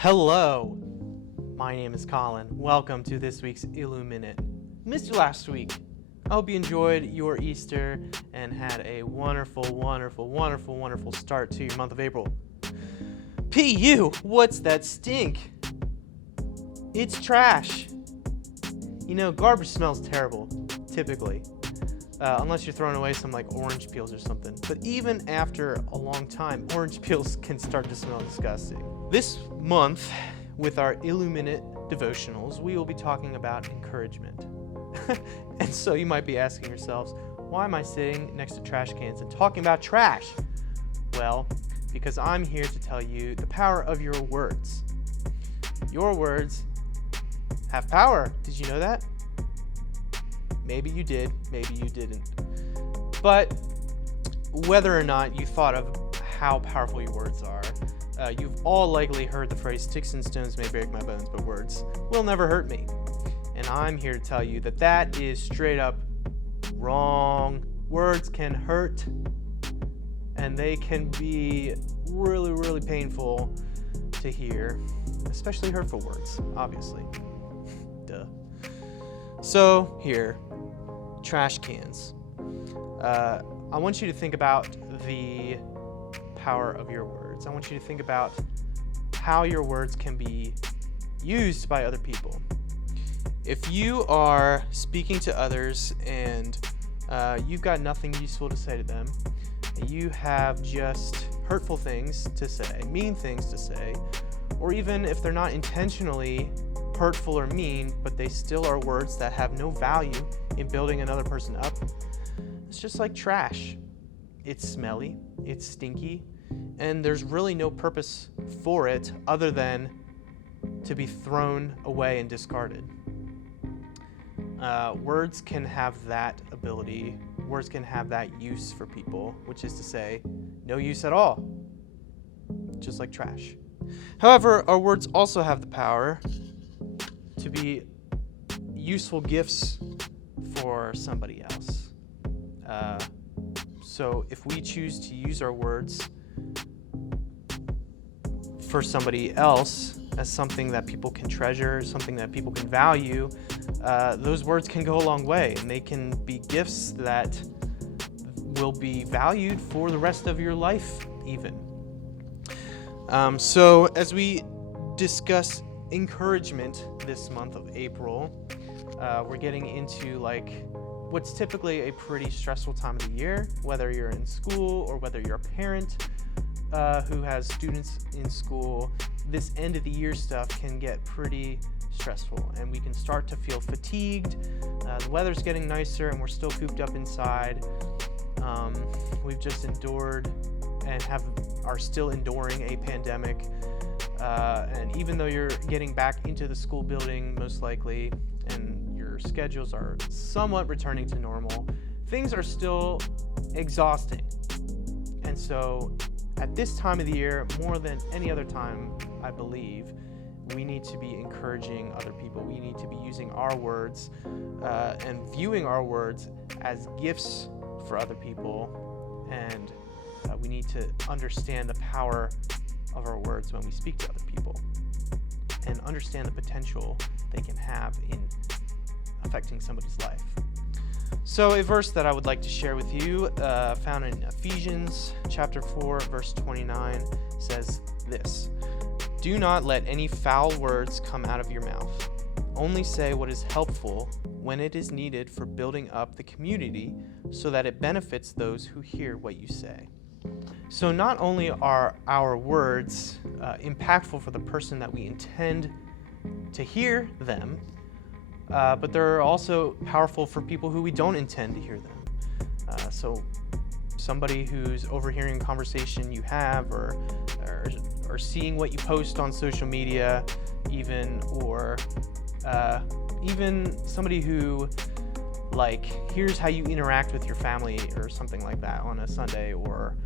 Hello, my name is Colin. Welcome to this week's IlluminUte. Missed you last week. I hope you enjoyed your Easter and had a wonderful start to your month of April. PU, what's that stink? It's trash. You know, garbage smells terrible, typically. Unless you're throwing away some like orange peels or something. But even after a long time, orange peels can start to smell disgusting. This month, with our IlluminUte devotionals, we will be talking about encouragement. And so you might be asking yourselves, why am I sitting next to trash cans and talking about trash? Well, because I'm here to tell you the power of your words. Your words have power. Did you know that? Maybe you did, maybe you didn't. But whether or not you thought of how powerful your words are, you've all likely heard the phrase, "Sticks and stones may break my bones, but words will never hurt me." And I'm here to tell you that that is straight up wrong. Words can hurt, and they can be really painful to hear, especially hurtful words, obviously. Duh. So here, trash cans. I want you to think about the power of your words. I want you to think about how your words can be used by other people. If you are speaking to others and you've got nothing useful to say to them, you have just hurtful things to say, mean things to say, or even if they're not intentionally hurtful or mean, but they still are words that have no value in building another person up, it's just like trash. It's smelly, it's stinky, and there's really no purpose for it other than to be thrown away and discarded. Words can have that ability. Words can have that use for people, which is to say, no use at all, just like trash. However, our words also have the power to be useful gifts for somebody else. So if we choose to use our words for somebody else as something that people can treasure, something that people can value, those words can go a long way, and they can be gifts that will be valued for the rest of your life even. So as we discuss encouragement this month of April, we're getting into like what's typically a pretty stressful time of the year, whether you're in school or whether you're a parent who has students in school. This end of the year stuff can get pretty stressful, and we can start to feel fatigued. The weather's getting nicer and we're still cooped up inside. We've just endured and are still enduring a pandemic. And even though you're getting back into the school building, most likely, and your schedules are somewhat returning to normal, things are still exhausting. And so at this time of the year, more than any other time, I believe, we need to be encouraging other people. We need to be using our words and viewing our words as gifts for other people. And we need to understand the power of our words when we speak to other people and understand the potential they can have in affecting somebody's life. So a verse that I would like to share with you, found in Ephesians chapter 4, verse 29, says this: "Do not let any foul words come out of your mouth. Only say what is helpful when it is needed for building up the community so that it benefits those who hear what you say." So not only are our words impactful for the person that we intend to hear them, but they're also powerful for people who we don't intend to hear them. So somebody who's overhearing a conversation you have, or seeing what you post on social media, even somebody who like hears how you interact with your family or something like that on a Sunday, or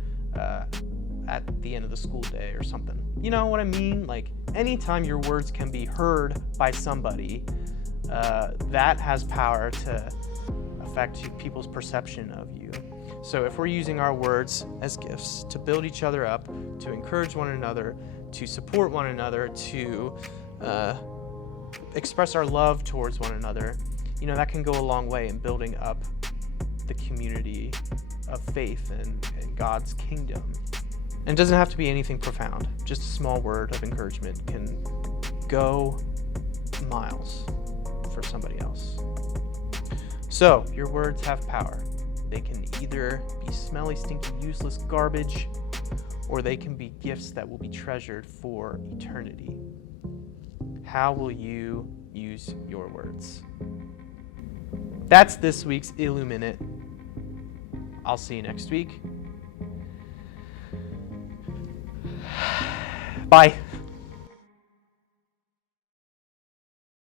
at the end of the school day or something. You know what I mean? Like anytime your words can be heard by somebody, that has power to affect people's perception of you. So if we're using our words as gifts to build each other up, to encourage one another, to support one another, to express our love towards one another, that can go a long way in building up the community of faith and God's kingdom. And it doesn't have to be anything profound. Just a small word of encouragement can go miles for somebody else. So, your words have power. They can either be smelly, stinky, useless garbage, or they can be gifts that will be treasured for eternity. How will you use your words? That's this week's IlluminUte. I'll see you next week. Bye.